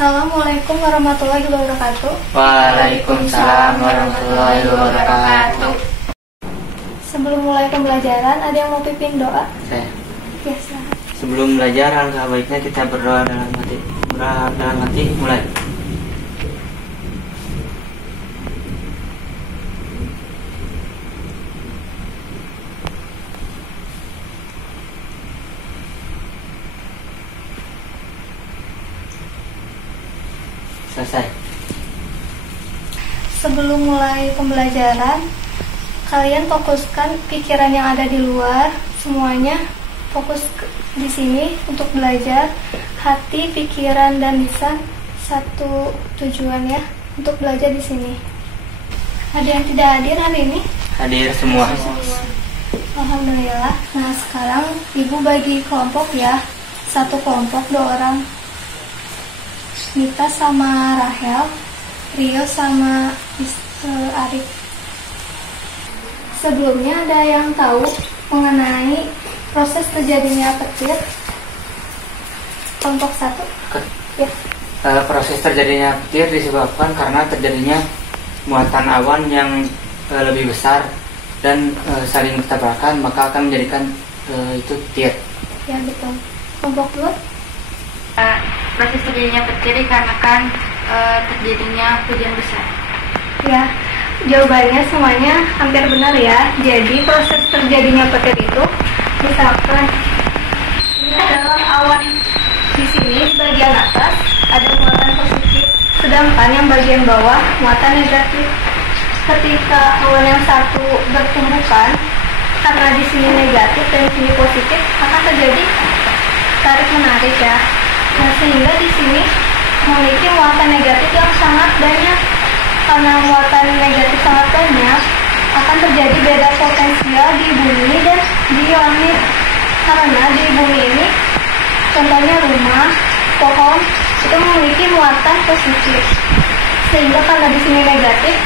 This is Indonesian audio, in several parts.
Assalamualaikum warahmatullahi wabarakatuh. Waalaikumsalam warahmatullahi wabarakatuh. Sebelum mulai pembelajaran, ada yang mau pimpin doa? Saya. Biasa. Sebelum belajar, alangkah baiknya kita berdoa dalam hati. Mulai. Selesai. Sebelum mulai pembelajaran, kalian fokuskan pikiran yang ada di luar, semuanya fokus di sini untuk belajar. Hati, pikiran, dan lisan satu tujuan ya, untuk belajar di sini. Ada yang tidak hadir hari ini? Hadir semua. Alhamdulillah. Nah, sekarang ibu bagi kelompok ya. Satu kelompok 2 orang. Nita sama Rahel, Rio sama Arif. Sebelumnya ada yang tahu mengenai proses terjadinya petir? Kelompok 1? Ya. Proses terjadinya petir disebabkan karena terjadinya muatan awan yang lebih besar dan saling bertabrakan, maka akan menjadikan itu petir. Ya, betul. Kelompok 2? Proses terjadinya petir dikarenakan terjadinya hujan besar. Ya, jawabannya semuanya hampir benar ya. Jadi proses terjadinya petir itu, misalkan ini adalah awan di sini, di bagian atas ada muatan positif, sedangkan yang bagian bawah muatan negatif. Ketika awan yang satu bertumbukan, karena di sini negatif dan di sini positif, akan terjadi tarik menarik ya. Nah, sehingga di sini memiliki muatan negatif yang sangat banyak. Karena muatan negatif sangat banyak, akan terjadi beda potensial di bumi dan di langit. Karena di bumi ini, contohnya rumah, pohon, itu memiliki muatan positif. Sehingga karena di sini negatif,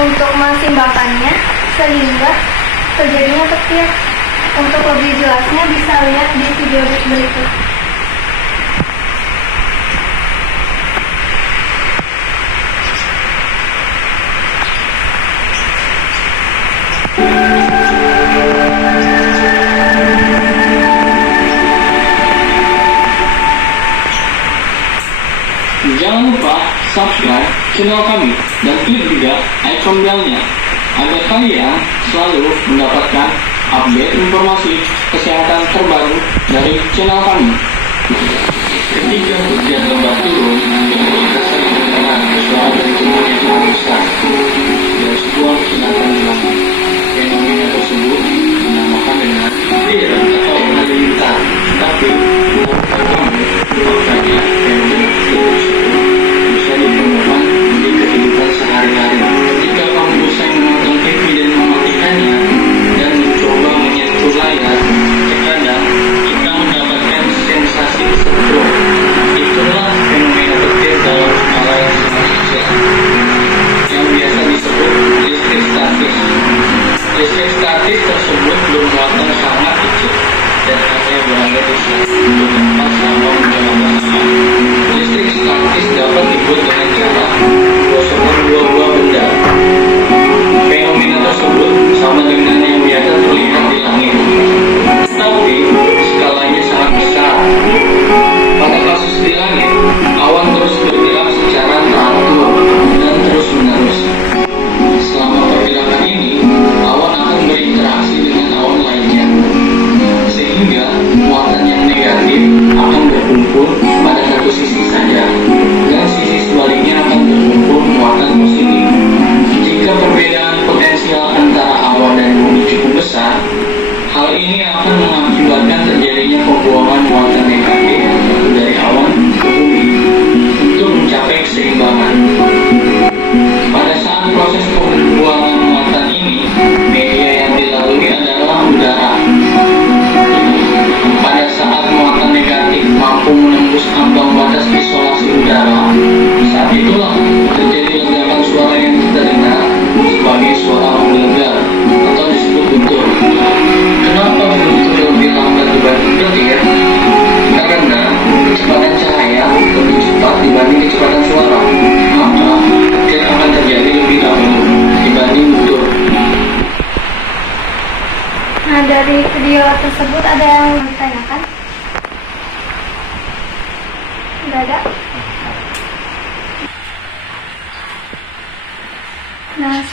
untuk mensimbangkannya, sehingga terjadinya petir. Untuk lebih jelasnya bisa lihat di video berikut. Jangan lupa subscribe channel kami dan klik juga icon bell-nya agar kalian selalu mendapatkan update informasi kesehatan terbaru dari channel kami. Ketika hujan lebat turun, kita sering mendengar suara dentuman yang sangat besar dan sebuah ledakan di langit. Fenomena tersebut dinamakan dengan petir atau halilintar. Tapi menurut kami, faktanya fenomena tersebut bisa ditemukan di kehidupan sehari-hari. Ketika kamu bosan menonton TV dan mematikannya dan mencoba menyentuh layar, terkadang kita mendapatkan sensasi kesejukan. Itulah fenomena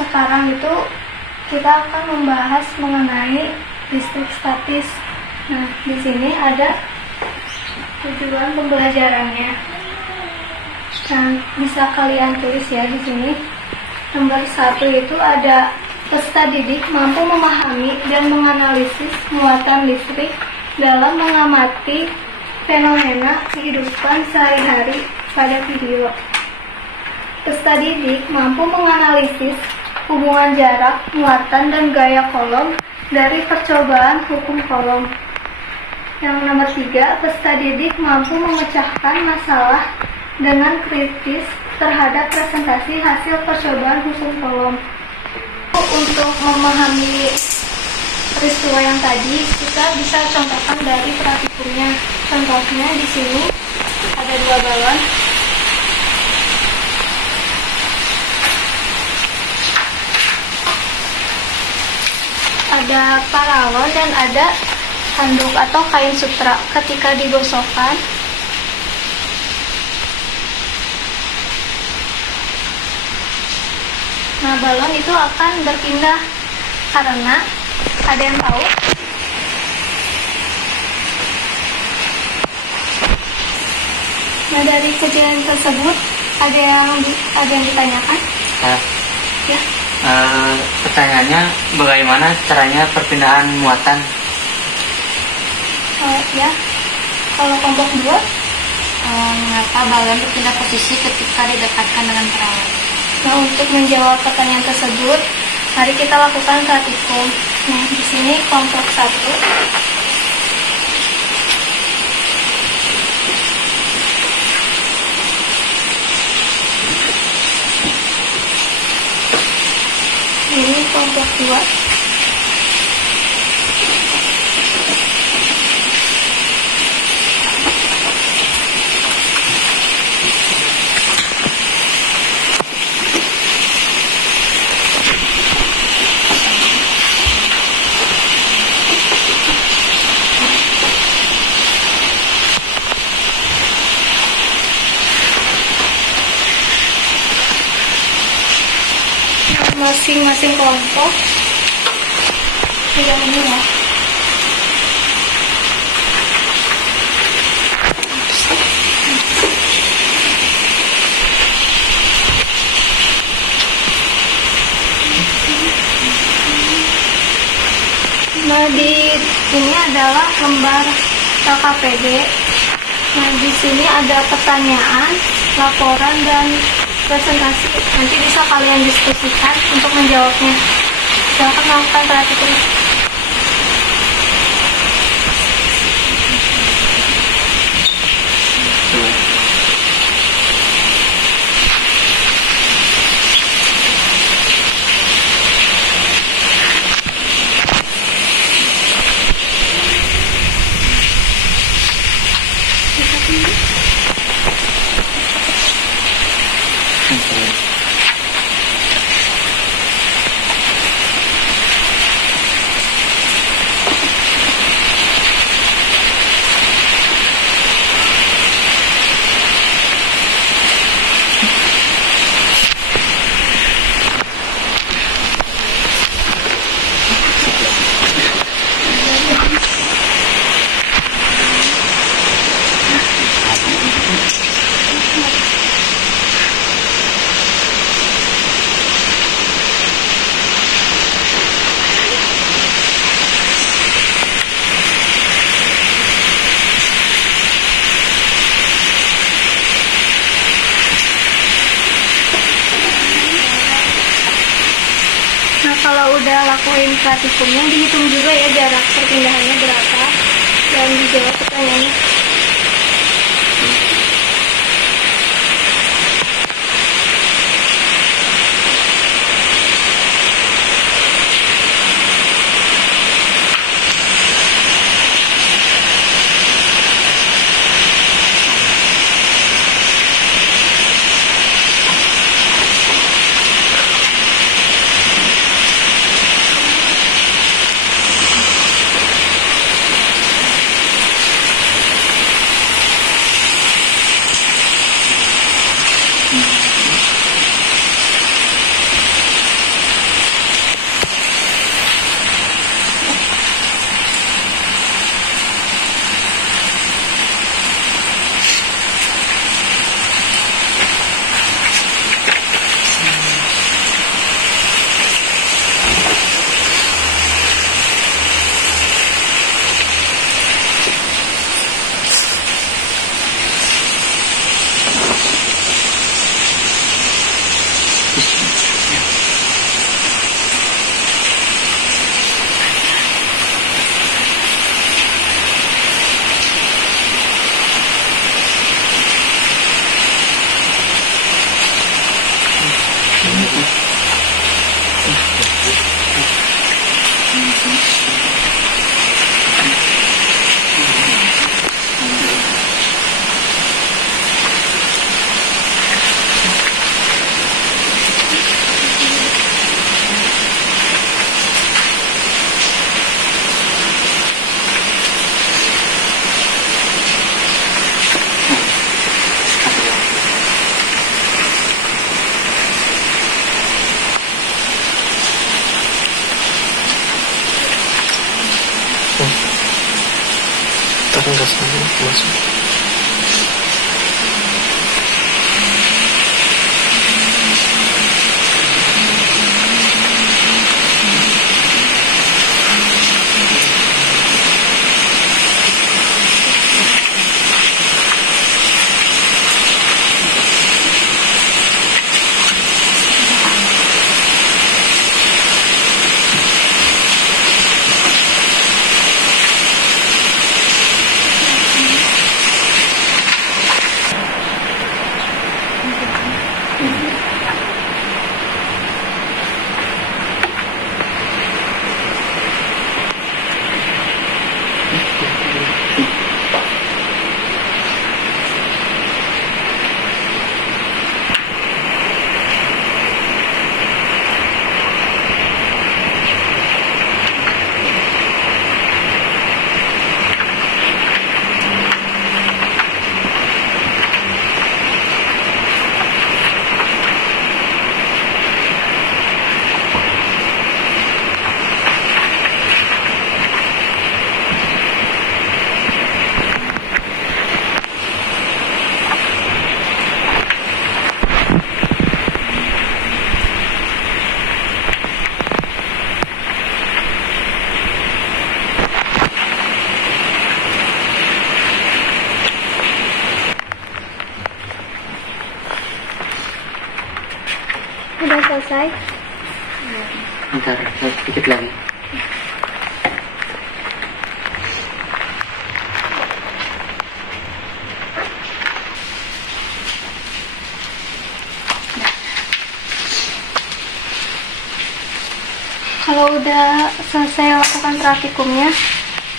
sekarang itu kita akan membahas mengenai listrik statis. Nah, di sini ada tujuan pembelajarannya. Nah, bisa kalian tulis ya di sini. Nomor 1 itu ada peserta didik mampu memahami dan menganalisis muatan listrik dalam mengamati fenomena kehidupan sehari-hari pada video. Peserta didik mampu menganalisis hubungan jarak, muatan, dan gaya kolom dari percobaan hukum kolom. Yang nomor 3, peserta didik mampu memecahkan masalah dengan kritis terhadap presentasi hasil percobaan hukum kolom. Untuk memahami peristiwa yang tadi, kita bisa contohkan dari praktikumnya. Contohnya di sini ada 2 balon. Ada paralon dan ada handuk atau kain sutra. Ketika digosokkan, nah balon itu akan berpindah karena ada yang tahu? Nah, dari kejadian tersebut ada yang ditanyakan? Ya. Pertanyaannya, bagaimana caranya perpindahan muatan? Ya, kalau kelompok 2, Mengapa balon berpindah posisi ketika didekatkan dengan paralon? nah untuk menjawab pertanyaan tersebut, mari kita lakukan praktikum. Nah, di sini kelompok 1. Ini kelompok 2. Masing-masing kelompok pegang ini ya. Nah, ini adalah lembar LKPD. Nah, di sini ada pertanyaan, laporan, dan presentasi. Nanti bisa kalian diskusikan untuk menjawabnya. Silakan melakukan praktikum. Kalau udah lakuin praktikumnya, dihitung juga ya jarak perpindahannya berapa dan dijawab pertanyaannya. Akan rasanya masuk. Udah selesai? Bentar, sedikit lagi. Kalau udah selesai lakukan praktikumnya,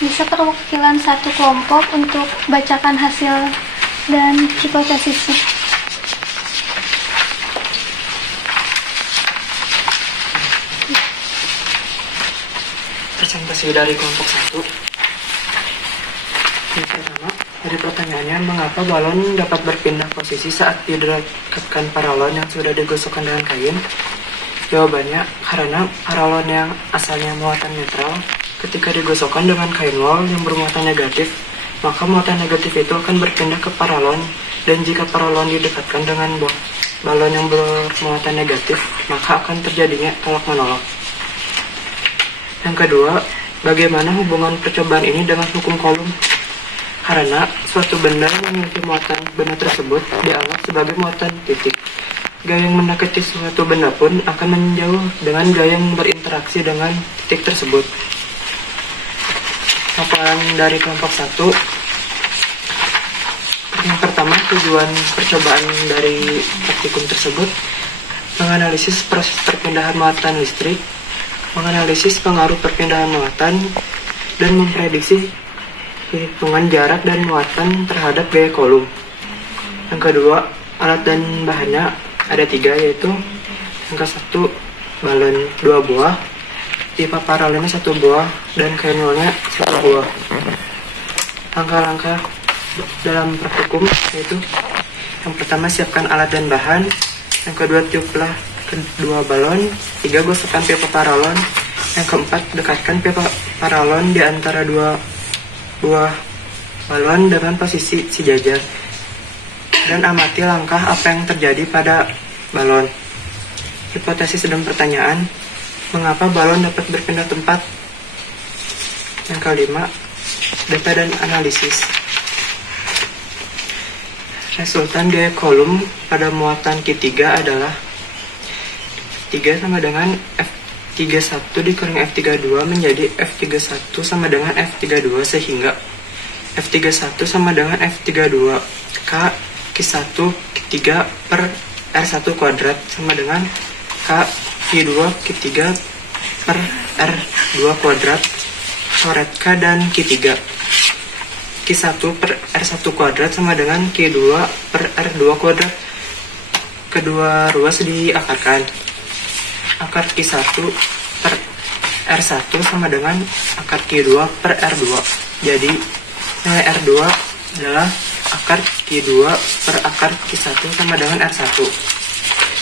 bisa perwakilan satu kelompok untuk bacakan hasil dan hipotesisnya. Presentasi dari kelompok 1. Yang pertama, dari pertanyaannya, mengapa balon dapat berpindah posisi saat didekatkan paralon yang sudah digosokkan dengan kain? Jawabannya, karena paralon yang asalnya muatan netral, ketika digosokkan dengan kain wol yang bermuatan negatif, maka muatan negatif itu akan berpindah ke paralon, dan jika paralon didekatkan dengan balon yang bermuatan negatif, maka akan terjadinya tolak-menolak. Yang kedua, bagaimana hubungan percobaan ini dengan hukum Coulomb? Karena suatu benda yang memiliki muatan benda tersebut dianggap sebagai muatan titik. Gaya yang mendekati suatu benda pun akan menjauh dengan gaya yang berinteraksi dengan titik tersebut. Paparan dari kelompok 1. Yang pertama, tujuan percobaan dari praktikum tersebut menganalisis proses perpindahan muatan listrik, menganalisis pengaruh perpindahan muatan, dan memprediksi hitungan jarak dan muatan terhadap gaya Coulomb. Yang kedua, alat dan bahannya ada 3, yaitu angka 1 balon 2 buah, pipa paralelnya 1 buah, dan kain wolnya 1 buah. Langkah-langkah dalam praktikum yaitu yang pertama, siapkan alat dan bahan. Yang kedua, tiuplah kedua balon. 3, gosokkan pipa paralon. Yang keempat, dekatkan pipa paralon di antara 2 buah balon dengan posisi sejajar, dan amati langkah apa yang terjadi pada balon. Hipotesis dan pertanyaan, mengapa balon dapat berpindah tempat? Yang kelima, data dan analisis. Resultan gaya Coulomb pada muatan Q3 adalah 3 sama dengan F31 dikurangi F32 menjadi F31 sama dengan F32, sehingga F31 sama dengan F32 K Q1 Q3 per R1 kuadrat sama dengan K Q2 Q3 per R2 kuadrat coret K dan Q3. Q1 per R1 kuadrat sama dengan Q2 per R2 kuadrat. Kedua ruas diakarkan. Akar Q1 per R1 sama dengan akar Q2 per R2. Jadi nilai R2 adalah akar Q2 per akar Q1 sama dengan R1.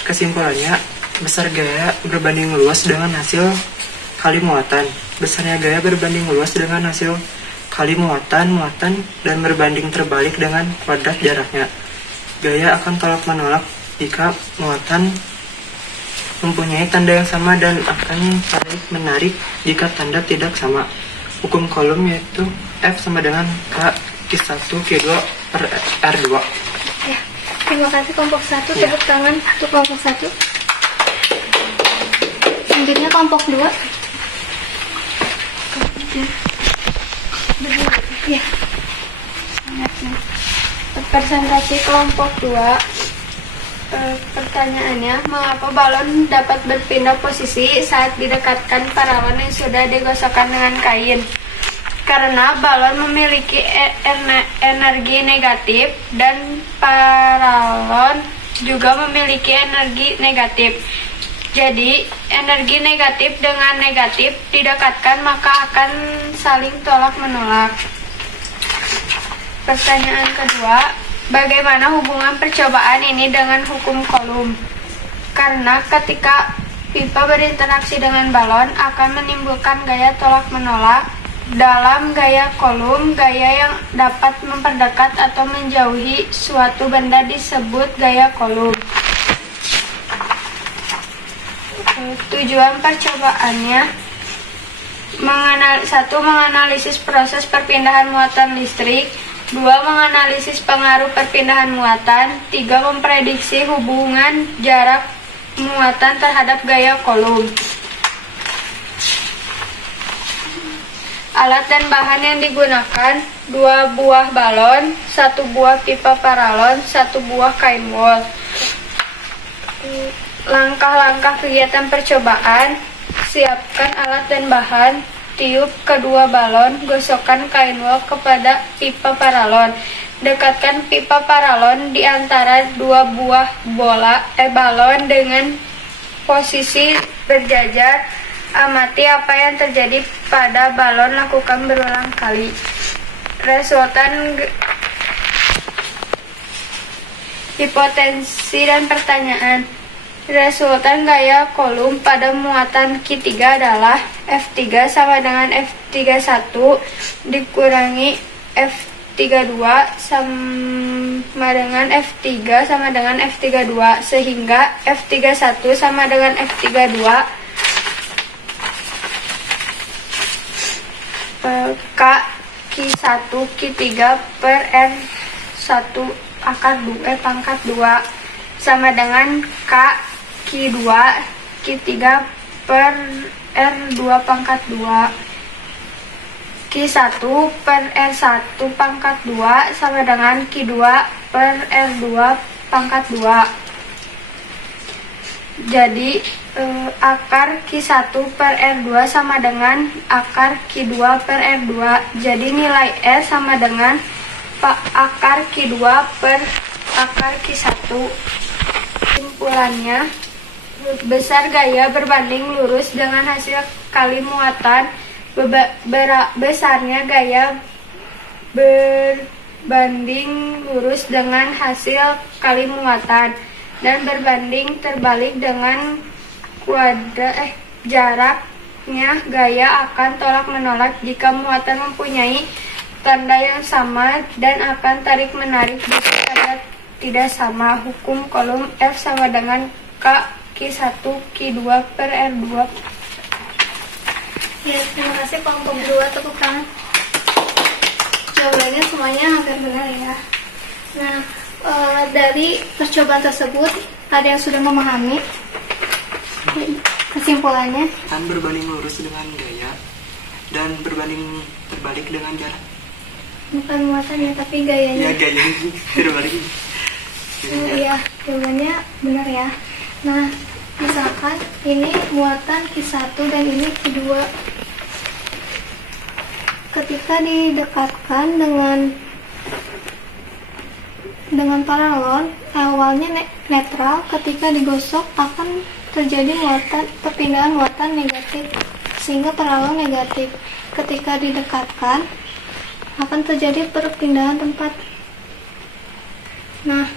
Kesimpulannya, besar gaya berbanding luas dengan hasil kali muatan. Besarnya gaya berbanding luas dengan hasil kali muatan, dan berbanding terbalik dengan kuadrat jaraknya. Gaya akan tolak menolak jika muatan mempunyai tanda yang sama dan akan tarik menarik jika tanda tidak sama. Hukum Coulomb yaitu F sama dengan K Q1 Q2 per R2. Ya, terima kasih kelompok 1. Ya. Tepuk tangan untuk kelompok 1. Selanjutnya kelompok 2. Ya. Presentasi kelompok 2. Pertanyaannya, mengapa balon dapat berpindah posisi saat didekatkan paralon yang sudah digosokkan dengan kain? Karena balon memiliki energi negatif dan paralon juga memiliki energi negatif. Jadi, energi negatif dengan negatif didekatkan maka akan saling tolak menolak. Pertanyaan kedua, bagaimana hubungan percobaan ini dengan hukum Coulomb? Karena ketika pipa berinteraksi dengan balon akan menimbulkan gaya tolak menolak. Dalam gaya Coulomb, gaya yang dapat memperdekat atau menjauhi suatu benda disebut gaya Coulomb. Tujuan percobaannya: 1. Menganalisis proses perpindahan muatan listrik. 2. Menganalisis pengaruh perpindahan muatan. 3. Memprediksi hubungan jarak muatan terhadap gaya Coulomb. Alat dan bahan yang digunakan: 2 buah balon, 1 buah pipa paralon, 1 buah kain wol. Langkah-langkah kegiatan percobaan: siapkan alat dan bahan, tiup kedua balon, gosokkan kain wol kepada pipa paralon. Dekatkan pipa paralon di antara 2 buah balon dengan posisi berjajar. Amati apa yang terjadi pada balon, lakukan berulang kali. Resultan hipotensi dan pertanyaan. Resultan gaya Coulomb pada muatan Q3 adalah F3 sama dengan F31 dikurangi F32 sama dengan F3 sama dengan F32, sehingga F31 sama dengan F32 K Q1 Q3 per R1 pangkat 2 sama dengan K Q2 Q3 per R2 pangkat 2. Q1 per R1 pangkat 2 sama dengan Q2 per R2 pangkat 2. Jadi akar Q1 per R2 sama dengan akar Q2 per R2. Jadi nilai S sama dengan akar Q2 per akar Q1. Kesimpulannya, besar gaya berbanding lurus dengan hasil kali muatan. Besarnya gaya berbanding lurus dengan hasil kali muatan dan berbanding terbalik dengan jaraknya. Gaya akan tolak menolak jika muatan mempunyai tanda yang sama dan akan tarik menarik jika tanda tidak sama. Hukum Coulomb F sama dengan K Q1 Q2 per R2. Ya, terima kasih kelompok 2, tepuk tangan. Jawabannya semuanya hampir benar ya. Nah, dari percobaan tersebut ada yang sudah memahami. Kesimpulannya, Kan berbanding lurus dengan gaya dan berbanding terbalik dengan jarak. bukan muatannya tapi gayanya. Ya, gaya terbalik. Iya, jawabannya benar ya. Nah, misalkan ini muatan Q1 dan ini Q2. Ketika didekatkan dengan paralon, awalnya netral, ketika digosok akan terjadi perpindahan muatan negatif sehingga paralon negatif. Ketika didekatkan akan terjadi perpindahan tempat. Nah,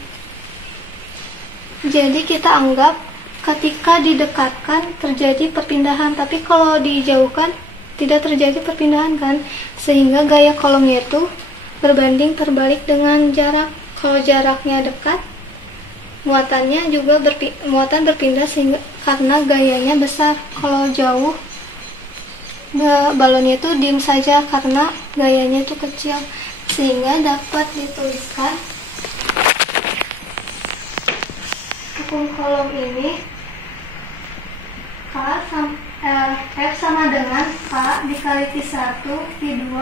jadi kita anggap ketika didekatkan terjadi perpindahan, tapi kalau dijauhkan tidak terjadi perpindahan kan, sehingga gaya kolomnya itu berbanding terbalik dengan jarak. Kalau jaraknya dekat, muatan berpindah sehingga karena gayanya besar. Kalau jauh, balonnya itu diam saja karena gayanya itu kecil, sehingga dapat dituliskan hukum kolom ini F sama dengan K dikali Q1 Q2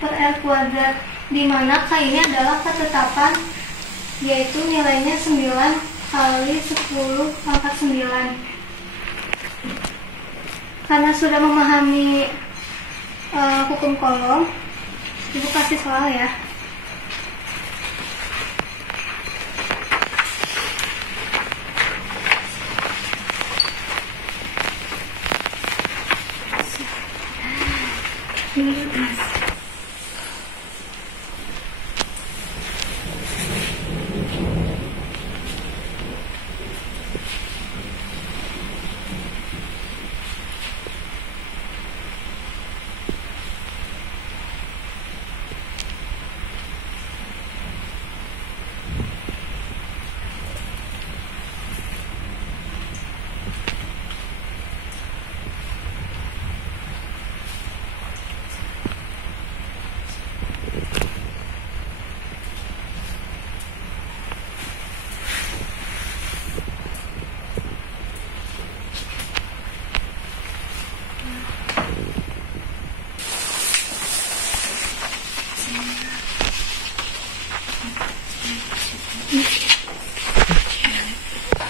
per L kuadrat, di mana K ini adalah ketetapan, yaitu nilainya 9 kali 10 pangkat 9. Karena sudah memahami hukum kolom, Ibu kasih soal ya.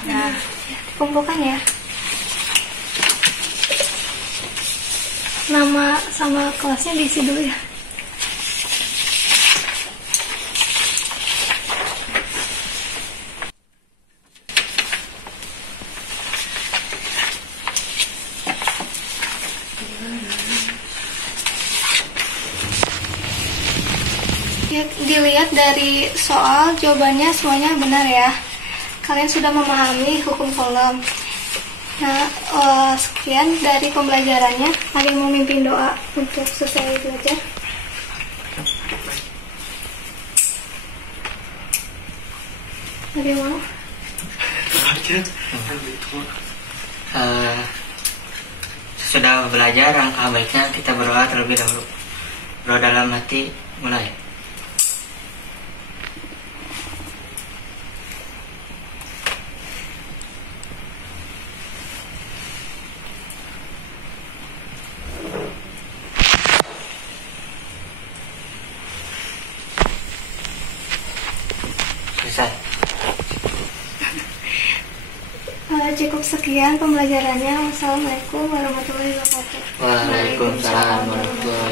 Nah, kumpulkan ya. Nama sama kelasnya diisi dulu ya. Dilihat dari soal, jawabannya semuanya benar ya. Kalian sudah memahami hukum kolom. Nah, sekian dari pembelajarannya. Ada yang mau mimpin doa untuk selesai belajar? Ada yang mau? Sesudah belajar, langkah baiknya kita berdoa terlebih dahulu. Berdoa dalam hati, mulai. Selesai. Cukup sekian pembelajarannya. Wassalamualaikum warahmatullahi wabarakatuh. Waalaikumsalam warahmatullahi wabarakatuh.